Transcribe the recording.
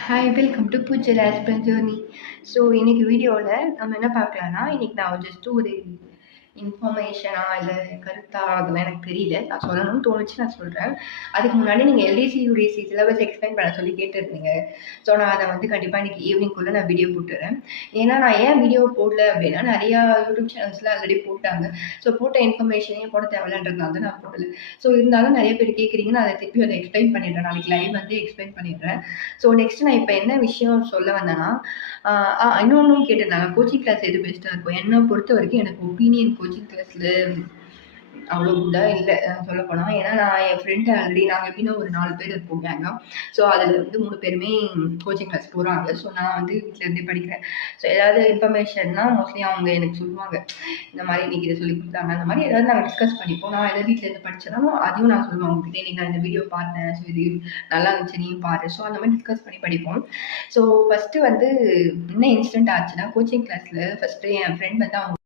Hi welcome to பூஜை ஆஸ்பிரன் journey. So இன்னைக்கு வீடியோவில் நம்ம என்ன பார்க்கலாம்னா, இன்னைக்கு நான் ஜஸ்ட் ஒரு இன்ஃபர்மேஷனா இல்லை கருத்தா அதெல்லாம் எனக்கு தெரியல. நான் சொல்லணும்னு தோணுச்சு, நான் சொல்கிறேன். அதுக்கு முன்னாடி நீங்கள் எல்டிசி யூடிசி சிலபஸ் எக்ஸ்பிளைன் பண்ண சொல்லி கேட்டுருந்தீங்க. ஸோ நான் அதை வந்து கண்டிப்பாக இன்னைக்கு ஈவினிங்குள்ளே நான் வீடியோ போட்டுறேன். ஏன்னா நான் ஏன் வீடியோ போடல அப்படின்னா, நிறையா யூடியூப் சேனல்ஸ்லாம் ஆல்ரெடி போட்டாங்க. ஸோ போட்ட இன்ஃபர்மேஷனையும் போட தேவையில்லன்றதுனால தான் நான் போடல. ஸோ இருந்தாலும் நிறைய பேர் கேட்குறீங்க, நான் அதை திருப்பி அதை எக்ஸ்பிளைன் பண்ணிடுறேன். நாளைக்கு லைவ் வந்து எக்ஸ்பிளைன் பண்ணிடுறேன். ஸோ நெக்ஸ்ட் நான் இப்போ என்ன விஷயம் சொல்ல வந்தேன்னா, இன்னொன்றும் கேட்டிருந்தாங்க, கோச்சிங் கிளாஸ் எது பெஸ்ட்டாக இருக்கும். என்னை பொறுத்த வரைக்கும் எனக்கு ஒப்பீனியன் கோச்சிங் கிளாஸில் அவ்வளோ குட்டாக இல்லை சொல்லப்போனால். ஏன்னா நான் என் ஃப்ரெண்டு ஆல்ரெடி நாங்கள் எப்படின்னா ஒரு 4 பேர் இருப்போம் கேங்க. ஸோ அதில் வந்து 3 பேருமே கோச்சிங் கிளாஸ் போகிறாங்க. ஸோ நான் வந்து வீட்டிலேருந்தே படிக்கிறேன். ஸோ ஏதாவது இன்ஃபர்மேஷன்னா மோஸ்ட்லி அவங்க எனக்கு சொல்லுவாங்க, இந்த மாதிரி இன்றைக்கி இதை சொல்லி கொடுத்தாங்க, அந்த மாதிரி ஏதாவது நாங்கள் டிஸ்கஸ் பண்ணிப்போம். நான் எதாவது வீட்டிலேருந்து படித்தேன்னா அதையும் நான் சொல்லுவேன் அவங்ககிட்ட, இன்றைக்கி நான் இந்த வீடியோ பார்த்தேன், ஸோ இது நல்லா இருந்துச்சு நீயும் பாரு. ஸோ அந்த மாதிரி டிஸ்கஸ் பண்ணி படிப்போம். ஸோ ஃபஸ்ட்டு வந்து என்ன இன்சிடென்ட் ஆச்சுன்னா, கோச்சிங் கிளாஸில் ஃபஸ்ட்டு என் ஃப்ரெண்ட் வந்து அவங்க